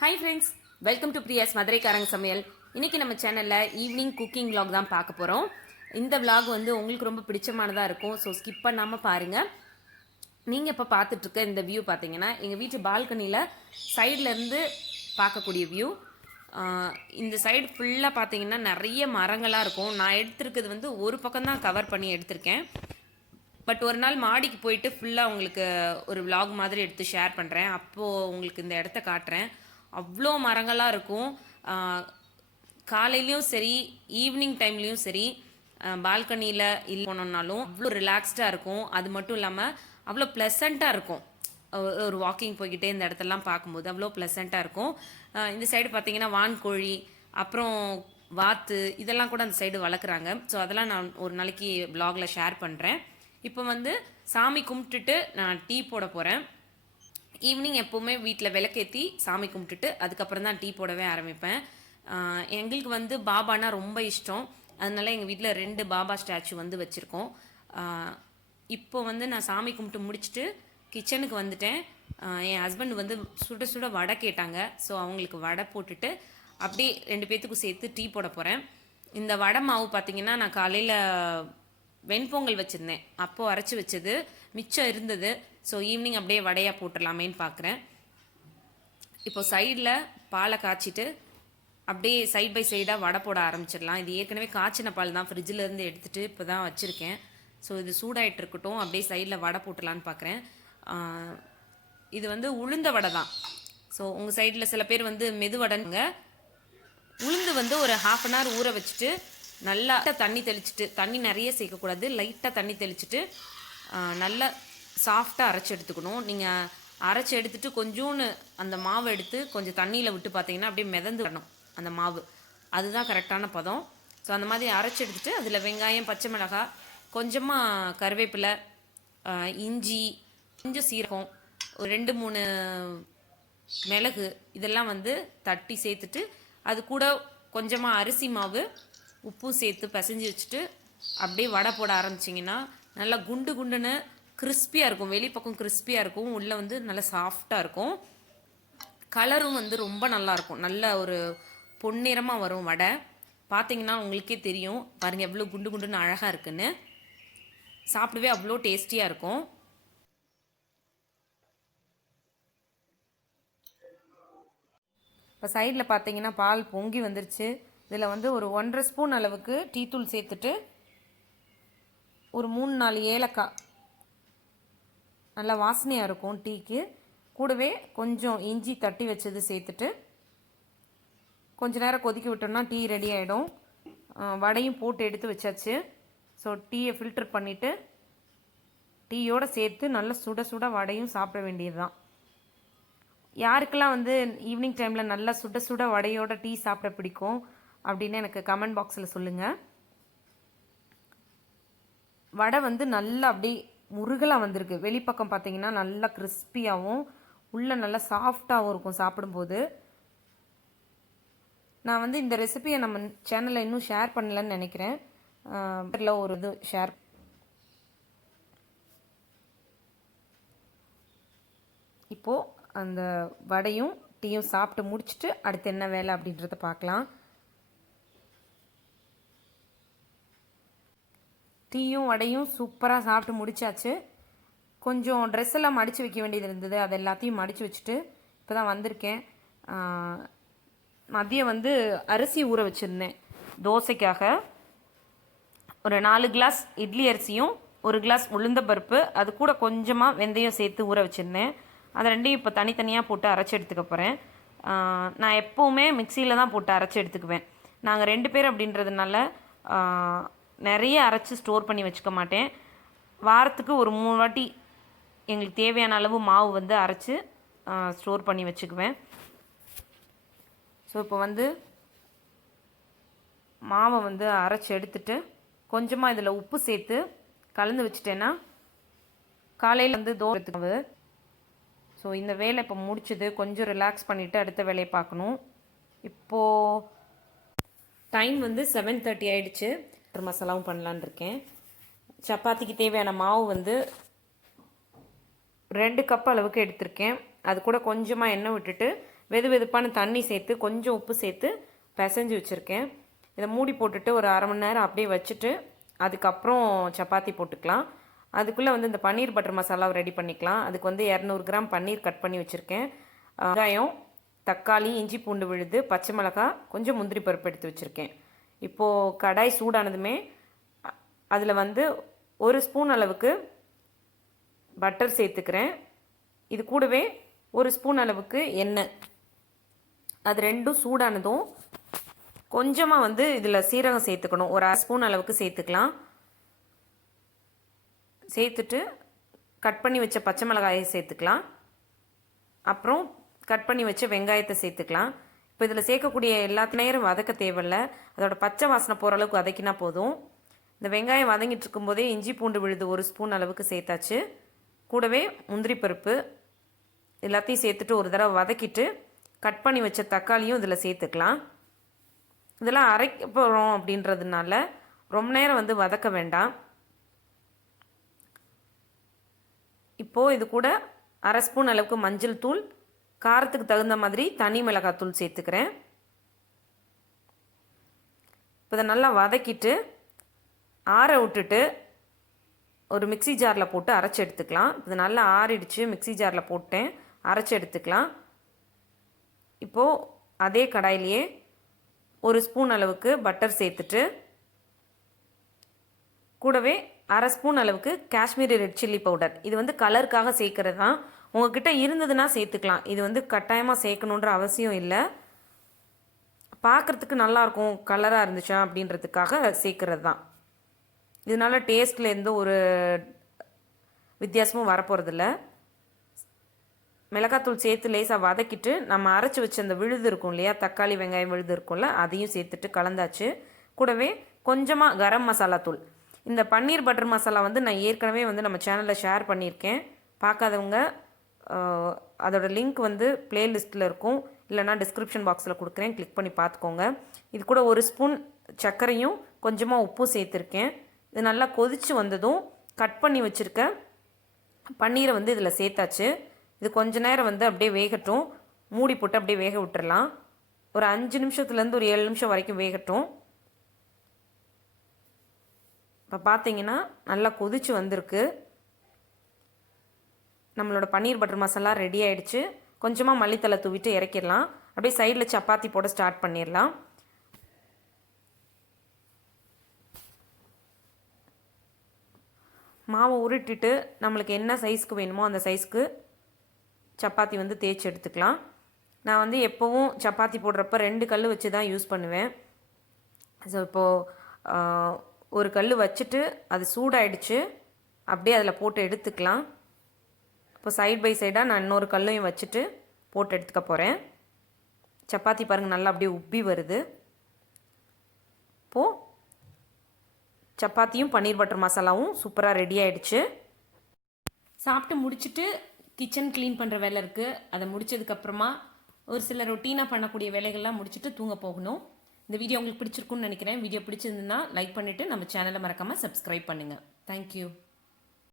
Hi friends, welcome to பிரியாஸ் மதுரைக்காரங்க சமையல். இன்றைக்கி நம்ம சேனலில் ஈவினிங் குக்கிங் vlog தான் பார்க்க போகிறோம். இந்த vlog வந்து உங்களுக்கு ரொம்ப பிடிச்சமானதாக இருக்கும். ஸோ ஸ்கிப் பண்ணாமல் பாருங்கள். நீங்கள் இப்போ பார்த்துட்ருக்க இந்த வியூ பார்த்தீங்கன்னா எங்கள் வீட்டு பால்கனியில் சைட்லேருந்து பார்க்கக்கூடிய வியூ. இந்த சைடு ஃபுல்லாக பார்த்தீங்கன்னா நிறைய மரங்களாக இருக்கும். நான் எடுத்திருக்கிறது வந்து ஒரு பக்கம் தான் கவர் பண்ணி எடுத்திருக்கேன். பட் ஒரு நாள் மாடிக்கு போயிட்டு ஃபுல்லாக உங்களுக்கு ஒரு vlog மாதிரி எடுத்து ஷேர் பண்ணுறேன். அப்போது உங்களுக்கு இந்த இடத்த காட்டுறேன். அவ்வளோ மரங்களாக இருக்கும். காலையிலையும் சரி ஈவினிங் டைம்லேயும் சரி பால்கனியில் இல்லை போனோம்னாலும் அவ்வளோ ரிலாக்ஸ்டாக இருக்கும். அது மட்டும் இல்லாமல் அவ்வளோ ப்ளசண்ட்டாக இருக்கும். ஒரு வாக்கிங் போய்கிட்டே இந்த இடத்தெல்லாம் பார்க்கும்போது அவ்வளோ ப்ளசண்ட்டாக இருக்கும். இந்த சைடு பார்த்தீங்கன்னா வான்கோழி, அப்புறம் வாத்து, இதெல்லாம் கூட அந்த சைடு வளர்க்குறாங்க. ஸோ அதெல்லாம் நான் ஒரு நாளைக்கு vlogல ஷேர் பண்ணுறேன். இப்போ வந்து சாமி கும்பிட்டுட்டு நான் டீ போட போகிறேன். ஈவினிங் எப்போவுமே வீட்டில் விளக்கேற்றி சாமி கும்பிட்டுட்டு அதுக்கப்புறம் தான் டீ போடவே ஆரம்பிப்பேன். எங்களுக்கு வந்து பாபானா ரொம்ப இஷ்டம். அதனால எங்கள் வீட்டில் 2 பாபா ஸ்டாச்சு வந்து வச்சுருக்கோம். இப்போ வந்து நான் சாமி கும்பிட்டு முடிச்சுட்டு கிச்சனுக்கு வந்துட்டேன். என் ஹஸ்பண்ட் வந்து சுட சுட வடை கேட்டாங்க. ஸோ அவங்களுக்கு வடை போட்டுட்டு அப்படியே 2 பேர்த்துக்கும் சேர்த்து டீ போட போகிறேன். இந்த வடை மாவு பார்த்திங்கன்னா நான் காலையில் வெண்பொங்கல் வச்சுருந்தேன். அப்போது அரைச்சி வச்சது மிச்சம் இருந்தது. ஸோ ஈவினிங் அப்படியே வடையாக போட்டுடலாமேன்னு பார்க்குறேன். இப்போ சைடில் பாலை காய்ச்சிட்டு அப்படியே சைட் பை சைடாக வடை போட ஆரம்பிச்சிடலாம். இது ஏற்கனவே காய்ச்சின பால் தான், ஃப்ரிட்ஜிலேருந்து எடுத்துகிட்டு இப்போ தான் வச்சுருக்கேன். ஸோ இது சூடாகிட்டு இருக்கட்டும், அப்படியே சைடில் வடை போட்டுடலான்னு பார்க்குறேன். இது வந்து உளுந்த வடை தான். ஸோ உங்கள் சைடில் சில பேர் வந்து மெது வடைங்க. உளுந்து வந்து ஒரு 1/2 அன் ஹவர் ஊற வச்சுட்டு நல்லா தண்ணி தெளிச்சுட்டு, தண்ணி நிறைய சேர்க்கக்கூடாது, லைட்டாக தண்ணி தெளிச்சுட்டு நல்லா சாஃப்டாக அரைச்சி எடுத்துக்கணும். நீங்கள் அரைச்சி எடுத்துகிட்டு கொஞ்சோன்னு அந்த மாவை எடுத்து கொஞ்சம் தண்ணியில் விட்டு பார்த்தீங்கன்னா அப்படியே மிதந்து வரணும் அந்த மாவு. அதுதான் கரெக்டான பதம். ஸோ அந்த மாதிரி அரைச்சி எடுத்துகிட்டு அதில் வெங்காயம், பச்சை மிளகாய், கொஞ்சமாக கருவேப்பிலை, இஞ்சி, கொஞ்சம் சீரகம், ஒரு 2-3 மிளகு, இதெல்லாம் வந்து தட்டி சேர்த்துட்டு அது கூட கொஞ்சமாக அரிசி மாவு, உப்பு சேர்த்து பிசைஞ்சு வச்சுட்டு அப்படியே வடை போட ஆரம்பிச்சிங்கன்னா நல்லா குண்டு குண்டுன்னு கிறிஸ்பியாக இருக்கும். வெளிப்பக்கம் கிறிஸ்பியாக இருக்கும், உள்ளே வந்து நல்லா சாஃப்டாக இருக்கும். கலரும் வந்து ரொம்ப நல்லாயிருக்கும். நல்ல ஒரு பொன்னிறமாக வரும் வடை. பார்த்தீங்கன்னா உங்களுக்கே தெரியும் பாருங்கள் எவ்வளோ குண்டு குண்டுன்னு அழகாக இருக்குன்னு. சாப்பிடவே அவ்வளோ டேஸ்டியாக இருக்கும். இப்போ சைடில் பார்த்தீங்கன்னா பால் பொங்கி வந்துருச்சு. இதில் வந்து ஒரு 1½ ஸ்பூன் அளவுக்கு டீத்தூள் சேர்த்துட்டு ஒரு 3-4 ஏலக்காய், நல்லா வாசனையாக இருக்கும் டீக்கு. கூடவே கொஞ்சம் இஞ்சி தட்டி வச்சது சேர்த்துட்டு கொஞ்ச நேரம் கொதிக்க விட்டோம்னா டீ ரெடி ஆகிடும். வடையும் போட்டு எடுத்து வச்சாச்சு. ஸோ டீயை ஃபில்டர் பண்ணிவிட்டு டீயோடு சேர்த்து நல்லா சுட சுட வடையும் சாப்பிட வேண்டியது தான். யாருக்கெல்லாம் வந்து ஈவினிங் டைமில் நல்லா சுட சுட வடையோட டீ சாப்பிட பிடிக்கும் அப்படின்னு எனக்கு கமெண்ட் பாக்ஸில் சொல்லுங்கள். வடை வந்து நல்லா அப்படி முருகலாக வந்திருக்கு. வெளிப்பக்கம் பார்த்தீங்கன்னா நல்லா கிறிஸ்பியாகவும் உள்ளே நல்லா சாஃப்டாகவும் இருக்கும் சாப்பிடும்போது. நான் வந்து இந்த ரெசிபியை நம்ம சேனலில் இன்னும் ஷேர் பண்ணலன்னு நினைக்கிறேன். ஒரு இது ஷேர். இப்போது அந்த வடையும் டீயும் சாப்பிட்டு முடிச்சுட்டு அடுத்து என்ன வேலை அப்படின்றத பார்க்கலாம். டீயும் வடையும் சூப்பராக சாப்பிட்டு முடிச்சாச்சு. கொஞ்சம் ட்ரெஸ் எல்லாம் மடித்து வைக்க வேண்டியது இருந்தது, அது எல்லாத்தையும் மடித்து வச்சுட்டு இப்போ தான் வந்திருக்கேன். மதியம் வந்து அரிசி ஊற வச்சுருந்தேன் தோசைக்காக. ஒரு 4 கிளாஸ் இட்லி அரிசியும் 1 கிளாஸ் உளுந்த பருப்பு, அது கூட கொஞ்சமாக வெந்தயம் சேர்த்து ஊற வச்சுருந்தேன். அதை ரெண்டையும் இப்போ தனித்தனியாக போட்டு அரைச்சி எடுத்துக்க போகிறேன். நான் எப்போவுமே மிக்சியில் தான் போட்டு அரைச்சி எடுத்துக்குவேன். நாங்கள் 2 பேர் அப்படின்றதுனால நிறைய அரைச்சி ஸ்டோர் பண்ணி வச்சுக்க மாட்டேன். வாரத்துக்கு ஒரு 3 வாட்டி எங்களுக்கு தேவையான அளவு மாவு வந்து அரைச்சி ஸ்டோர் பண்ணி வச்சுக்குவேன். ஸோ இப்போ வந்து மாவை வந்து அரைச்சி எடுத்துட்டு கொஞ்சமாக இதில் உப்பு சேர்த்து கலந்து வச்சுட்டேன்னா காலையில் வந்து தோசை. ஸோ இந்த வேலை இப்போ முடிச்சது. கொஞ்சம் ரிலாக்ஸ் பண்ணிவிட்டு அடுத்த வேலையை பார்க்கணும். இப்போது டைம் வந்து 7:30 ஆகிடுச்சு. மசாலாவும் பண்ணலான் இருக்கேன். சப்பாத்திக்கு தேவையான மாவு வந்து 2 கப் அளவுக்கு எடுத்திருக்கேன். அது கூட கொஞ்சமாக எண்ணெய் விட்டுட்டு வெது வெதுப்பான தண்ணி சேர்த்து கொஞ்சம் உப்பு சேர்த்து பிசைஞ்சு வச்சுருக்கேன். இதை மூடி போட்டுட்டு ஒரு அரை மணி நேரம் அப்படியே வச்சுட்டு அதுக்கப்புறம் சப்பாத்தி போட்டுக்கலாம். அதுக்குள்ளே வந்து இந்த பன்னீர் பட்டர் மசாலாவை ரெடி பண்ணிக்கலாம். அதுக்கு வந்து 200 கிராம் பன்னீர் கட் பண்ணி வச்சுருக்கேன். வெங்காயம், தக்காளி, இஞ்சி பூண்டு விழுது, பச்சை மிளகாய், கொஞ்சம் முந்திரி பருப்பு எடுத்து வச்சுருக்கேன். இப்போது கடாய் சூடானதுமே அதில் வந்து 1 ஸ்பூன் அளவுக்கு பட்டர் சேர்த்துக்கிறேன். இது கூடவே 1 ஸ்பூன் அளவுக்கு எண்ணெய். அது ரெண்டும் சூடானதும் கொஞ்சமாக வந்து இதில் சீரகம் சேர்த்துக்கணும். ஒரு 1/2 ஸ்பூன் அளவுக்கு சேர்த்துக்கலாம். சேர்த்துட்டு கட் பண்ணி வச்ச பச்சை மிளகாயை சேர்த்துக்கலாம். அப்புறம் கட் பண்ணி வச்ச வெங்காயத்தை சேர்த்துக்கலாம். இப்போ இதில் சேர்க்கக்கூடிய எல்லாத்து நேரம் வதக்க தேவையில்லை. அதோட பச்சை வாசனை போகிற அளவுக்கு வதக்கினா போதும். இந்த வெங்காயம் வதங்கிட்டு இருக்கும்போதே இஞ்சி பூண்டு விழுது 1 ஸ்பூன் அளவுக்கு சேர்த்தாச்சு. கூடவே முந்திரி பருப்பு எல்லாத்தையும் சேர்த்துட்டு ஒரு தடவை வதக்கிட்டு கட் பண்ணி வச்ச தக்காளியும் இதில் சேர்த்துக்கலாம். இதெல்லாம் அரைக்க போகிறோம் அப்படின்றதுனால ரொம்ப நேரம் வந்து வதக்க வேண்டாம். இப்போது இது கூட 1/2 ஸ்பூன் அளவுக்கு மஞ்சள் தூள், காரத்துக்கு தகுந்த மாதிரி தனி மிளகாய் தூள் சேர்த்துக்கிறேன். இப்போ இதை நல்லா வதக்கிட்டு ஆற விட்டுட்டு ஒரு மிக்சி ஜாரில் போட்டு அரைச்சி எடுத்துக்கலாம். இது நல்லா ஆறிடுச்சு. மிக்சி ஜாரில் போட்டேன், அரைச்சி எடுத்துக்கலாம். இப்போது அதே கடாயிலேயே 1 ஸ்பூன் அளவுக்கு பட்டர் சேர்த்துட்டு கூடவே 1/2 ஸ்பூன் அளவுக்கு காஷ்மீரி ரெட் சில்லி பவுடர். இது வந்து கலருக்காக சேர்க்கறது தான். உங்ககிட்ட இருந்ததுன்னா சேர்த்துக்கலாம். இது வந்து கட்டாயமாக சேர்க்கணுன்ற அவசியம் இல்லை. பார்க்குறதுக்கு நல்லாயிருக்கும் கலராக இருந்துச்சா அப்படின்றதுக்காக சேர்க்கறது தான். இதனால் டேஸ்ட்டில் எந்த ஒரு வித்தியாசமும் வரப்போகிறதில்ல. மிளகாத்தூள் சேர்த்து லேசாக வதக்கிட்டு நம்ம அரைச்சி வச்ச அந்த விழுது இருக்கும் இல்லையா, தக்காளி வெங்காயம் விழுது இருக்கும்ல, அதையும் சேர்த்துட்டு கலந்தாச்சு. கூடவே கொஞ்சமாக கரம் மசாலா தூள். இந்த பன்னீர் பட்டர் மசாலா வந்து நான் ஏற்கனவே வந்து நம்ம சேனலில் ஷேர் பண்ணியிருக்கேன். பார்க்காதவங்க அதோட லிங்க் வந்து பிளேலிஸ்ட்டில் இருக்கும், இல்லைனா டிஸ்கிரிப்ஷன் பாக்ஸில் கொடுக்குறேன், கிளிக் பண்ணி பார்த்துக்கோங்க. இது கூட 1 ஸ்பூன் சர்க்கரையும் கொஞ்சமாக உப்பும் சேர்த்துருக்கேன். இது நல்லா கொதித்து வந்ததும் கட் பண்ணி வச்சுருக்க பன்னீரை வந்து இதில் சேர்த்தாச்சு. இது கொஞ்ச நேரம் வந்து அப்படியே வேகட்டும். மூடி போட்டு அப்படியே வேக விட்டுறலாம். ஒரு 5 நிமிஷத்துலேருந்து ஒரு 7 நிமிஷம் வரைக்கும் வேகட்டும். இப்போ பார்த்தீங்கன்னா நல்லா கொதிச்சு வந்திருக்கு. நம்மளோட பன்னீர் பட்டர் மசாலா ரெடி ஆகிடுச்சு. கொஞ்சமாக மல்லித்தலை தூவிட்டு இறக்கிடலாம். அப்படியே சைடில் சப்பாத்தி போட ஸ்டார்ட் பண்ணிடலாம். மாவை உருட்டிட்டு நம்மளுக்கு என்ன சைஸ்க்கு வேணுமோ அந்த சைஸ்க்கு சப்பாத்தி வந்து தேய்ச்சி எடுத்துக்கலாம். நான் வந்து எப்போவும் சப்பாத்தி போடுறப்ப 2 கல் வச்சு தான் யூஸ் பண்ணுவேன். ஸோ இப்போது ஒரு கல் வச்சுட்டு அது சூடாயிடுச்சு. அப்படியே அதில் போட்டு எடுத்துக்கலாம். இப்போ சைட் பை சைடாக நான் இன்னொரு கல்லையும் வச்சுட்டு போட்டு எடுத்துக்க போகிறேன். சப்பாத்தி பாருங்கள் நல்லா அப்படியே உப்பி வருது. இப்போது சப்பாத்தியும் பன்னீர் பட்டர் மசாலாவும் சூப்பராக ரெடி ஆகிடுச்சு. சாப்பிட்டு முடிச்சுட்டு கிச்சன் க்ளீன் பண்ணுற வேலை இருக்குது. அதை முடித்ததுக்கப்புறமா ஒரு சில ரொட்டீனாக பண்ணக்கூடிய வேலைகள்லாம் முடிச்சுட்டு தூங்க போகணும். இந்த வீடியோ உங்களுக்கு பிடிச்சிருக்குன்னு நினைக்கிறேன். வீடியோ பிடிச்சிருந்துன்னா லைக் பண்ணிவிட்டு நம்ம சேனலை மறக்காமல் சப்ஸ்கிரைப் பண்ணுங்கள். தேங்க்யூ.